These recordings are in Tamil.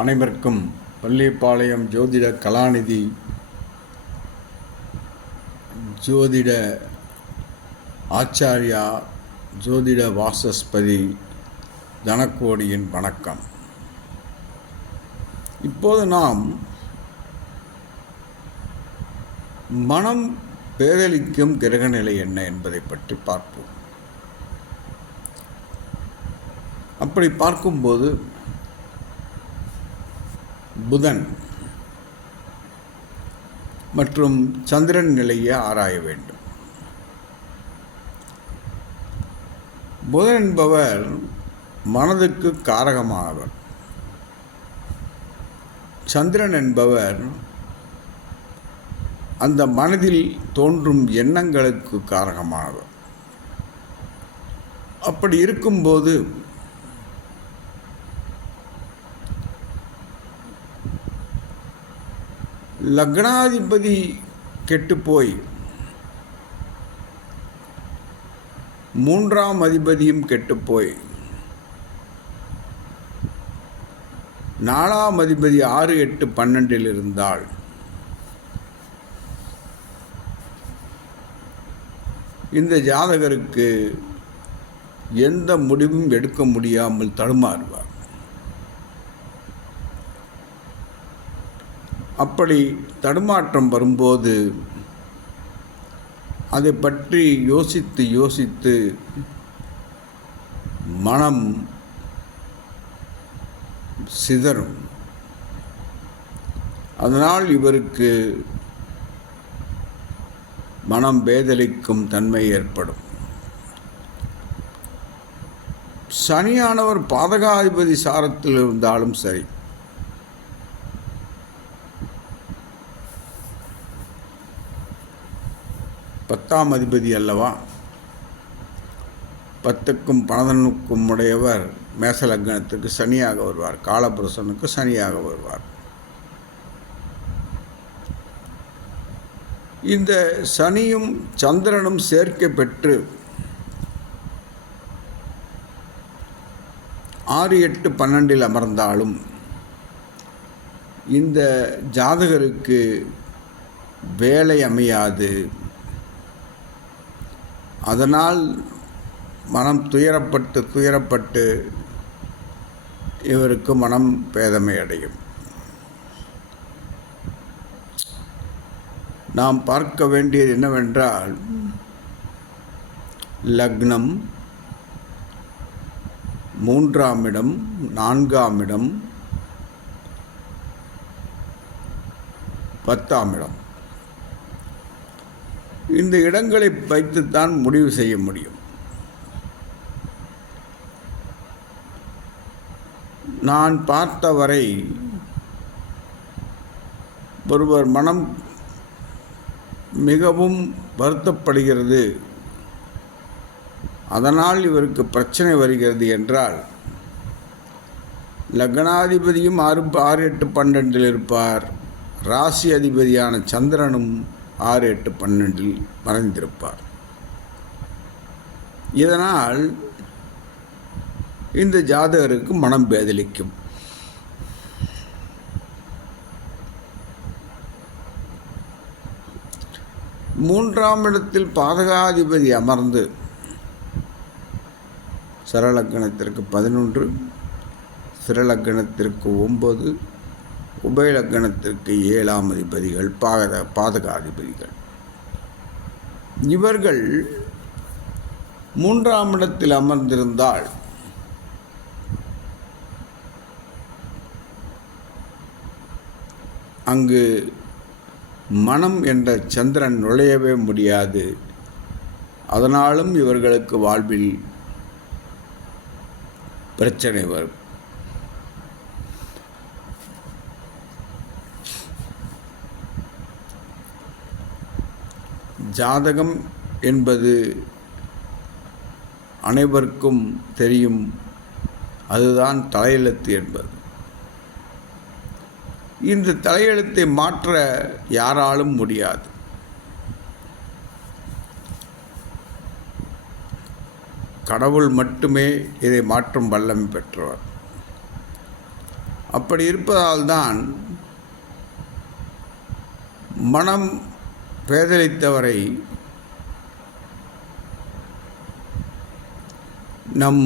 அனைவருக்கும் பள்ளிப்பாளையம் ஜோதிட கலாநிதி ஜோதிட ஆச்சாரியா ஜோதிட வாசஸ்பதி தனக்கோடியின் வணக்கம். இப்போது நாம் மனம் பேதலிக்கும் கிரகநிலை என்ன என்பதை பற்றி பார்ப்போம். அப்படி பார்க்கும்போது புதன் மற்றும் சந்திரன் நிலையை ஆராய வேண்டும். புதன் என்பவர் மனதுக்கு காரகமானவர். சந்திரன் என்பவர் அந்த மனதில் தோன்றும் எண்ணங்களுக்கு காரகமானவர். அப்படி இருக்கும்போது லக்னாதிபதி கெட்டுப்போய் மூன்றாம் அதிபதியும் கெட்டுப்போய் நாலாம் அதிபதி 6, 8, 12 இருந்தால் இந்த ஜாதகருக்கு எந்த முடிவும் எடுக்க முடியாமல் தடுமாறுவார். அப்படி தடுமாற்றம் வரும்போது அதை பற்றி யோசித்து மனம் சிதறும். அதனால் இவருக்கு மனம் பேதலிக்கும் தன்மை ஏற்படும். சனியானவர் பாதகாதிபதி சாரத்தில் இருந்தாலும் சரி, பத்தாம் அதிபதி அல்லவா, 10க்கும் 11க்கும் உடையவர் மேச லக்னத்திற்கு சனியாக வருவார், காலபுருஷனுக்கு சனியாக வருவார். இந்த சனியும் சந்திரனும் சேர்க்கை பெற்று 6, 8, 12 அமர்ந்தாலும் இந்த ஜாதகருக்கு வேலை அமையாது. அதனால் மனம் துயரப்பட்டு இவருக்கு மனம் பேதமை அடையும். நாம் பார்க்க வேண்டியது என்னவென்றால், லக்னம், 3ஆம் இடம், 4ஆம் இடம், 10ஆம் இடம், இந்த இடங்களை வைத்துத்தான் முடிவு செய்ய முடியும். நான் பார்த்தவரை ஒருவர் மனம் மிகவும் வருத்தப்படுகிறது, அதனால் இவருக்கு பிரச்சனை வருகிறது என்றால், லக்னாதிபதியும் 6, 8, 12 இருப்பார். ராசி அதிபதியான சந்திரனும் 6, 8, 12 மறைந்திருப்பார். இதனால் இந்த ஜாதகருக்கு மனம் பேதலிக்கும். மூன்றாம் இடத்தில் பாதகாதிபதி அமர்ந்து சரலக்கணத்திற்கு 11, சிரலக்கணத்திற்கு 9, உபயலக்கணத்திற்கு 7ஆம் அதிபதிகள் பாதகாதிபதிகள். இவர்கள் 3ஆம் இடத்தில் அமர்ந்திருந்தால் அங்கு மனம் என்ற சந்திரன் நுழையவே முடியாது. அதனாலும் இவர்களுக்கு வாழ்வில் பிரச்சனை வரும். ஜாதகம் என்பது அனைவருக்கும் தெரியும். அதுதான் தலையெழுத்து என்பது. இந்த தலையெழுத்தை மாற்ற யாராலும் முடியாது. கடவுள் மட்டுமே இதை மாற்றும் வல்லமை பெற்றவர். அப்படி இருப்பதால் தான் மனம் பேதலித்தவரை நம்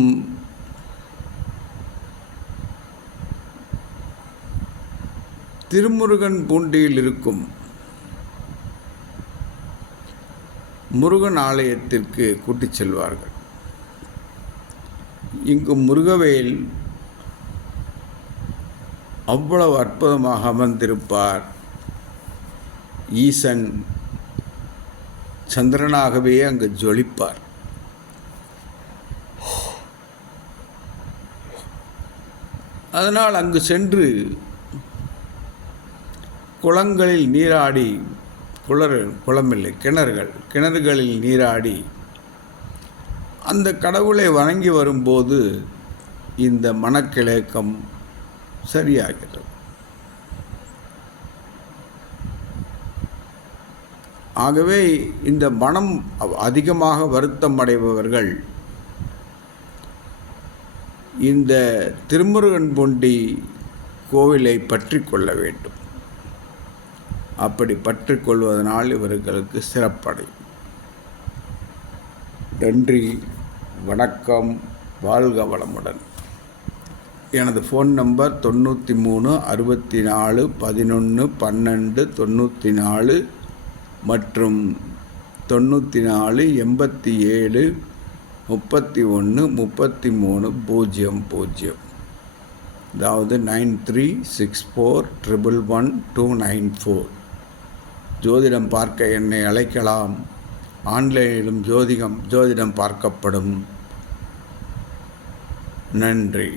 திருமுருகன் பூண்டியில் இருக்கும் முருகன் ஆலயத்திற்கு கூட்டிச் செல்வார்கள். இங்கு முருகவேல் அவ்வளவு அற்புதமாக அமர்ந்திருப்பார். ஈசன் சந்திரனாகவே அங்கு ஜொலிப்பார். அதனால் அங்கு சென்று குளங்களில் நீராடி, குளமில்லை கிணறுகளில் நீராடி அந்த கடவுளை வணங்கி வரும்போது இந்த மனக்கிழக்கம் சரியாகிறது. ஆகவே இந்த மனம் அதிகமாக வருத்தம் அடைபவர்கள் இந்த திருமுருகன் பூண்டி கோவிலை பற்றி கொள்ள வேண்டும். அப்படி பற்றி கொள்வதனால் இவர்களுக்கு சிறப்படையும். நன்றி, வணக்கம், வாழ்க வளமுடன். எனது ஃபோன் நம்பர் 93 64 11 12 94 மற்றும் 94 87 31 33 00, அதாவது 9364111294. ஜோதிடம் பார்க்க என்னை அழைக்கலாம். ஆன்லைனிலும் ஜோதிடம் பார்க்கப்படும். நன்றி.